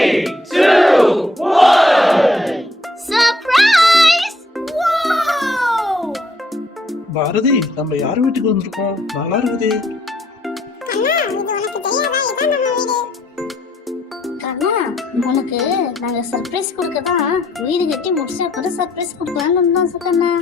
2, 1. Surprise! Wow! Bharathi, நம்ம யார் வீட்டுக்கு வந்திருக்கோம்? நல்லா இருக்குதே. கண்ணா, உனக்கு நாங்க சர்ப்ரைஸ் கொடுக்க தான் வீடு கட்டி முடிச்சா கூட சர்ப்ரைஸ் கொடுக்கலாம்னு வந்தோம் கண்ணா.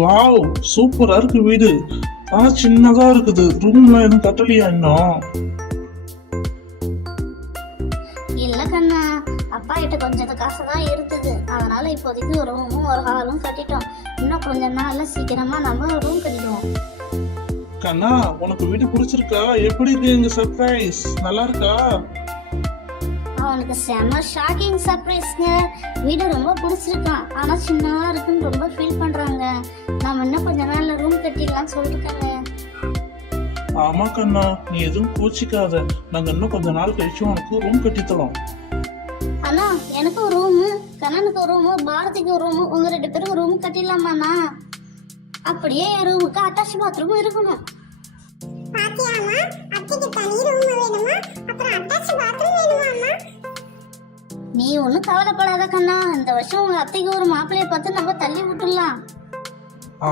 வாவ், சூப்பரா இருக்கு வீடு. ஆனா சின்னதா இருக்குது. ரூம்ல எதுவும் கட்டலையா இன்னும்? இல்ல கண்ணா, அப்பா கிட்ட கொஞ்சம் காசு தான் இருக்குது. அதனால இப்போதைக்கு ஒரு ரூமும் ஒரு ஹாலும் கட்டிட்டோம். இன்னும் கொஞ்ச நாள்ல சீக்கிரமா நம்ம ரூம் கட்டிடுவோம். கண்ணா, உனக்கு வீடு பிடிச்சிருக்கா? எப்படி இருக்கு எங்க சர்ப்ரைஸ்? நல்லா இருக்கா? அவனுக்கு செம ஷாக்கிங் சர்ப்ரைஸ்ங்க. வீடு ரொம்ப பிடிச்சிருக்கான். ஆனா சின்னதா இருக்குன்னு ரொம்ப ஃபீல் பண்றாங்க. நாம இன்னும் கொஞ்ச நாள்ல ரூம் கட்டிடலாம்னு சொல்லிருக்காங்க. ஆமா கண்ணா, நீ எதுவும் கோச்சிக்காத. நாங்க இன்னும் கொஞ்ச நாள் கழிச்சு உனக்கு ரூம் கட்டித்தரோம். அண்ணா, எனக்கு ஒரு ரூமு, கண்ணனுக்கு ஒரு ரூமு, பாரதிக்கு ஒரு ரூமு, உங்க 2 பேருக்கு ரூம் கட்டிடலாமாண்ணா? அப்படியே என் ரூமுக்கு அட்டாச் பாத்ரூம் இருக்கணும். பாத்தியாமா, அத்தைக்கு தனி ரூம் வேணுமா? அப்புறம் அட்டாச் பாத்ரூம் வேணுமாமா? நீ ஒன்னும் கவலைப்படாத கண்ணா. இந்த வருஷம் உங்க அத்தைக்கு ஒரு மாப்பிள்ளைய பார்த்து நம்ம தள்ளி விட்டுடலாம்.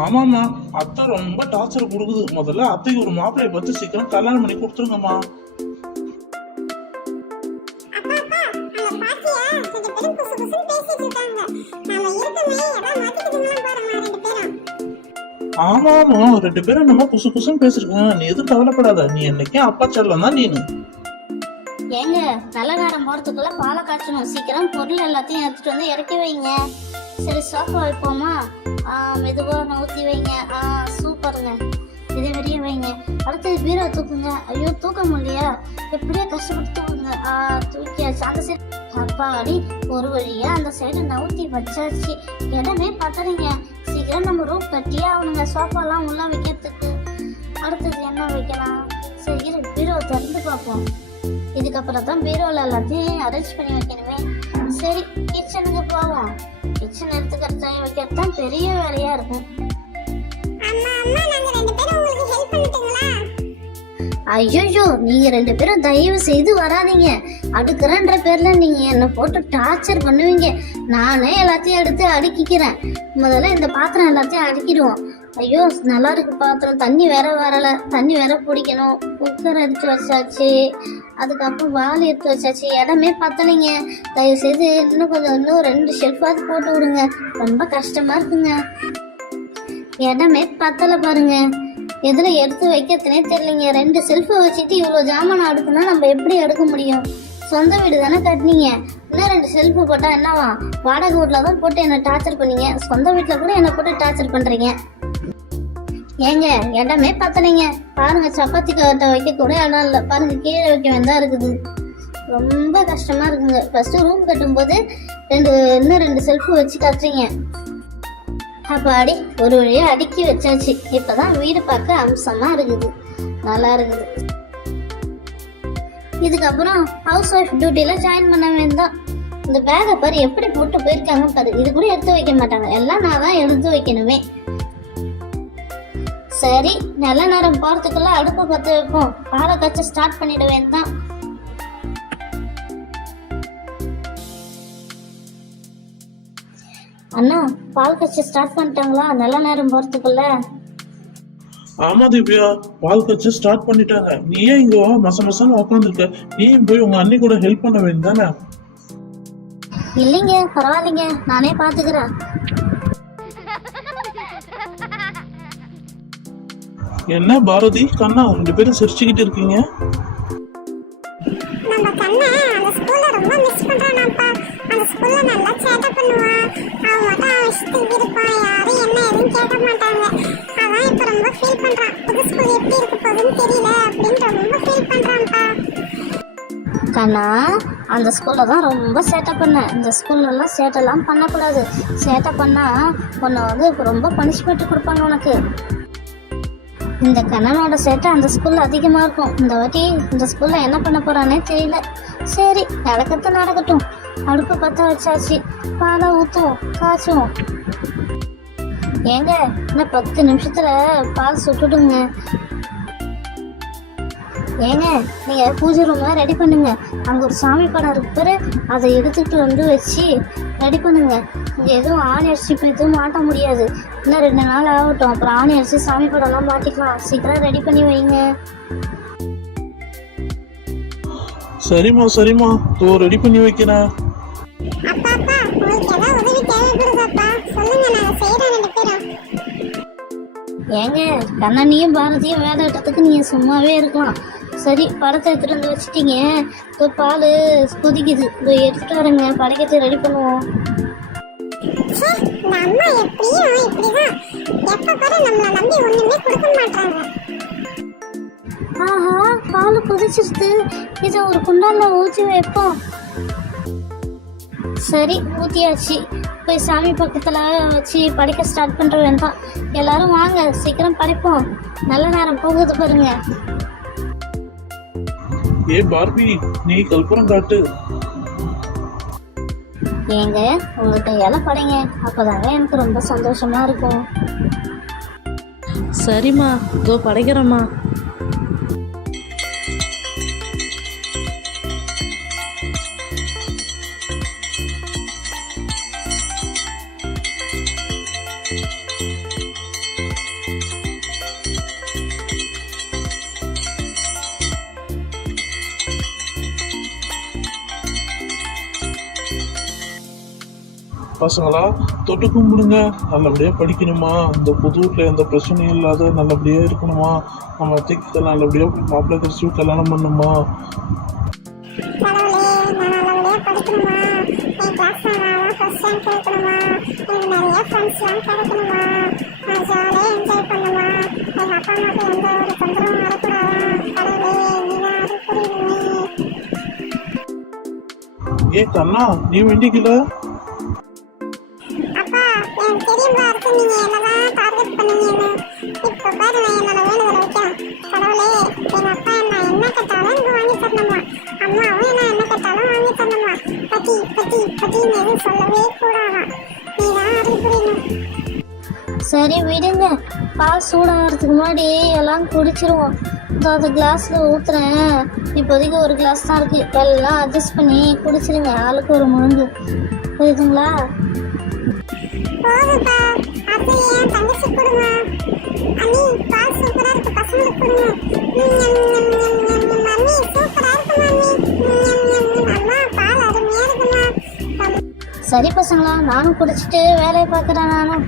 ஆமாம்மா, அத்தை ரொம்ப டார்ச்சர் கொடுக்குது. முதல்ல அத்தைக்கு ஒரு மாப்பிள்ளைய பார்த்து சீக்கிரம் கல்யாணம் பண்ணி கொடுத்துருங்கம்மா. அப்பா அப்பா, அங்க பாத்தியா, 2 பேரும் குசு குசுன்னு பேசிட்டு இருக்காங்க. நாம இருக்கமே எதா மாத்திக்கிட்டுங்களா பாருமா 2 பேரும். ஆமாமா, 2 பேரும் நம்ம குசு குசுன்னு பேசிருக்கோம். நீ எதுவும் கவலைப்படாத. நீ என்னைக்கே அப்பா செல்லம் தான் நீனு. ஏங்க, நல்ல நேரம் போறதுக்குள்ள பாலை காய்ச்சணும். சீக்கிரம் பொருள் எல்லாத்தையும் எடுத்துட்டு வந்து இறக்கி வைங்க. சரி, சோஃபா வைப்போமா? மெதுவா ஊத்தி வைங்க. சூப்பருங்க. இதே வெளியே வைங்க. அடுத்தது பீரோ தூக்குங்க. ஐயோ, தூக்க முடியலையா? எப்படியோ கஷ்டப்பட்டு தூக்குங்க. தூக்கியாச்சு. அந்த சைடு அப்பாடி ஒரு வழியா அந்த சைடு நவுத்தி வச்சாச்சு. இடமே பத்தறீங்க. சீக்கிரம் நம்ம ரூம் கட்டியே அவனுங்க. சோஃபாலாம் உள்ள வைக்கிறதுக்கு அடுத்தது என்ன வைக்கலாம்? சரி, பீரோ திறந்து பார்ப்போம். இதுக்கப்புறம் தான் பீரோல எல்லாத்தையும் அரேஞ்ச் பண்ணி வைக்கணுமே. சரி, கிச்சனுக்கு போவோம். கிச்சன் எடுத்துக்கிறது வைக்கிறது தான் பெரிய வேலையா இருக்கும். அம்மா அம்மா, நாங்க 2 பேரும் உங்களுக்கு ஹெல்ப் பண்ணட்டுங்களா? ஐயோ, நீங்க 2 பேரும் தயவு செய்து வராதீங்க. அடுக்குறன்ற பேர்ல நீங்க என்ன போட்டு டார்ச்சர் பண்ணுவீங்க. நானே எல்லாத்தையும் எடுத்து அடுக்கிக்கிறேன். முதல்ல இந்த பாத்திரம் எல்லாத்தையும் அடுக்கிடுவோம். ஐயோ, நல்லா இருக்கு பாத்திரம். தண்ணி வேற வரல. தண்ணி வேற பிடிக்கணும். குக்கர் எடுத்து வச்சாச்சு. அதுக்கப்புறம் வால் எடுத்து வச்சாச்சு. இடமே பத்தலைங்க. தயவு செய்து இன்னும் 2 ஷெல்ஃபாவது போட்டு விடுங்க. ரொம்ப கஷ்டமா இருக்குங்க. இடமே பத்தலை பாருங்க. எதுல எடுத்து வைக்கிறதுனே தெரியலைங்க. 2 செல்ஃபை வச்சுட்டு இவ்வளவு ஜாமான் அடுக்குனா நம்ம எப்படி எடுக்க முடியும்? சொந்த வீடு தானே கட்டினீங்க. இன்னும் 2 செல்ஃபு போட்டா என்னவா? வாடகை வீட்டுல தான் போட்டு என்ன டார்ச்சர் பண்ணீங்க. சொந்த வீட்டுல கூட என்ன போட்டு டார்ச்சர் பண்றீங்க. ஏங்க, இடமே பத்தலைங்க. பாருங்க, சப்பாத்தி கவர்ட்ட வைக்க கூட இடம் இல்லை. பாருங்க, கீழே வைக்க வேண்டியதா இருக்குது. ரொம்ப கஷ்டமா இருக்குங்க. ஃபர்ஸ்ட் ரூம் கட்டும் போது இன்னும் 2 செல்ஃபு வச்சு கட்டுறீங்க. அப்பாடி ஒரு வழியா அடுக்கி வச்சாச்சு. இப்பதான் வீடு பார்க்க அம்சமா இருக்குது. நல்லா இருக்குது. இதுக்கப்புறம் ஹவுஸ் ஒய்ஃப் டியூட்டில ஜாயின் பண்ண வேண்டாம். இந்த பேகை பாரு எப்படி போட்டு போயிருக்காங்க பாரு. இது கூட எடுத்து வைக்க மாட்டாங்க. எல்லாம் நான் தான் எடுத்து வைக்கணுமே. சரி, நல்ல நேரம் போறதுக்குள்ள அடுப்பு பற்ற வைப்போம். பாலை காய்ச்ச ஸ்டார்ட் பண்ணிட வேண்டாம். அண்ணா, பால் காய்ச்ச ஸ்டார்ட் பண்ணிட்டாங்களா? நல்ல நேரம் போறதுக்குள்ள? ஆமா திவ்யா, பால் கட்சி ஸ்டார்ட் பண்ணிட்டாங்க. நீ ஏன் இங்க மசமசன்னு உட்காந்துருக்க? நீயும் போய் உங்க அண்ணி கூட ஹெல்ப் பண்ண வேண்டியதானே? இல்லைங்க, பரவாயில்லைங்க, நானே பாத்துக்கிறேன். என்ன பாரதி, கண்ணா 2 பேரும் சிரிச்சுக்கிட்டு இருக்கீங்க? நம்ம கண்ணை அந்த ஸ்கூல்ல ரொம்ப மிஸ் பண்றானாப்பா. அந்த ஸ்கூல்ல நல்லா சேட்டை பண்ணுவான். அவன் மட்டும் அவன் இஷ்டத்துக்கு இருப்பான். யாரும் என்ன எதுவும் கேட்க மாட்டாங்க. அதான் இப்ப ரொம்ப ஃபீல் பண்றான். புது ஸ்கூல் எப்படி இருக்க போகுதுன்னு தெரியல அப்படின்னு ரொம்ப ஃபீல் பண்றான்ப்பா. கண்ணா, அந்த ஸ்கூல்ல தான் ரொம்ப சேட்டை பண்ண. இந்த ஸ்கூல்ல எல்லாம் சேட்டைலாம் பண்ணக்கூடாது. சேட்டை பண்ணா உன்னை ரொம்ப பனிஷ்மெண்ட் கொடுப்பாங்க உனக்கு. இந்த கண்ணனோட சேட்டை அந்த ஸ்கூல்ல அதிகமா இருக்கும். இந்த வாட்டி இந்த ஸ்கூல்ல என்ன பண்ண போறானே தெரியல. சரி, நடக்கட்டும். அடுப்பு பற்ற வச்சாச்சு. பாலை ஊற்றுவோம், காய்ச்சுவோம். ஏங்க இன்னும் 10 நிமிஷத்துல பால் சுட்டுடுங்க. ஏங்க நீங்க பூஜை ரூமை ரெடி பண்ணுங்க. அங்க ஒரு சாமி படம் இருக்கு பாரு, அதை எடுத்துட்டு வந்து வச்சு ரெடி பண்ணுங்க. இங்க எதுவும் ஆணி அரிசி இப்போ எதுவும் மாட்ட முடியாது. இன்னும் 2 நாள் ஆகட்டும், அப்புறம் ஆணி அரிசி சாமி படம்லாம் மாட்டிக்கலாம். சீக்கிரம் ரெடி பண்ணி வைங்க. சரிம்மா ரெடி பண்ணி வைக்கிறேன். அப்பா அப்பா உங்களுக்கு ஏதாவது உதவி தேவைப்படுதாப்பா? சொல்லுங்க, நாங்க செய்யறோம் 2 பேரும். ஏங்க கண்ணனியும் பாரதியும் வேலை விட்டதுக்கு நீங்க சும்மாவே இருக்கலாம். சரி படத்தை எடுத்துட்டு வந்து வச்சுட்டீங்க. இப்போ பால் கொதிக்குது, இப்போ எடுத்துட்டு வரேங்க. படைக்கத்தை ரெடி பண்ணுவோம். ச்சே, இந்த அம்மா எப்படியும் இப்படிதான். எப்ப பாரு நம்மள நம்பி ஒண்ணுமே கொடுக்க மாட்டாங்க. ஆஹா பால் கொதிச்சிருச்சு. இதை ஒரு குண்டான்ல ஊற்றி வைப்போம். சரி ஊற்றியாச்சு. போய் சாமி பக்கத்தில் வச்சு படைக்க ஸ்டார்ட் பண்ணுற வேண்டாம். எல்லாரும் வாங்க சீக்கிரம் படைப்போம். நல்ல நேரம் போகுது பாருங்க. ஏ பார்பி, நீ கல்புரம் காட்டு. ஏங்க உங்க கையால படைங்க, அப்பதாங்க எனக்கு ரொம்ப சந்தோஷமா இருக்கும். சரிம்மா, இதோ படைக்கிறேம்மா. பசங்களா தொட்டு கும்பிடுங்க. நல்லபடியா படிக்கணுமா, இந்த புது வீட்டுல எந்த பிரச்சனையும் இல்லாத நல்லபடியா இருக்கணுமா, நம்ம அத்தைக்கு நல்லபடியா மாப்பிள்ளை கழிச்சு கல்யாணம் பண்ணுமா. கடவுளே, நான் நல்லபடியா படிக்கணுமா, என் கிளாஸ்ல நான் ஃபர்ஸ்ட் ரேங்க் எடுக்கணுமா, எனக்கு நிறைய ஃப்ரெண்ட்ஸ்லாம் கிடைக்கணுமா, நான் ஜாலியா என்ஜாய் பண்ணுமா, எங்க அப்பா அம்மாவுக்கு எந்த ஒரு தொந்தரவும் வரக்கூடாதா. கடவுளே, நீதான் அது புரியணுமே. ஏன் கண்ணா, நீ வேண்டிக்கல? அப்பா, எனக்கு தெரியுமா இருக்கு நீங்க என்னதான் டார்கெட் பண்ணுவீங்கன்னு. இப்ப பாரு நான் என்னோட வேண்டுதலை வைக்கிறேன். கடவுளே, எங்க அப்பா நான் என்ன கேட்டாலும் எனக்கு வாங்கி தரணுமா, அம்மாவும் நான் என்ன கேட்டாலும் வாங்கி தரணுமா, பத்தின்னு எதுவும் சொல்லவே கூடாதான். நீதான் அருள் புரியணும். சரி விடுங்க, பால் சூடாகிறதுக்கு முன்னாடி எல்லாம் குடிச்சிருவோம். இதோ அந்த கிளாஸ்ல ஊத்துறேன். இப்போதைக்கு ஒரு கிளாஸ் தான் இருக்கு, எல்லாம் அட்ஜஸ்ட் பண்ணி குடிச்சிருங்க. ஆளுக்கு ஒரு முழுங்கு, புரியுதுங்களா? போதுப்பா, அது என் தங்கச்சி கொடுமா. அண்ணி, பால் சூப்பரா இருக்கு, பசங்களுக்கு கொடுங்க. மம்மி சூப்பரா இருக்கு மம்மி. அம்மா பால் அருமையா இருக்குமா. சரி பசங்களா, நானும் குடிச்சிட்டு வேலையை பார்க்குறேன். நானும்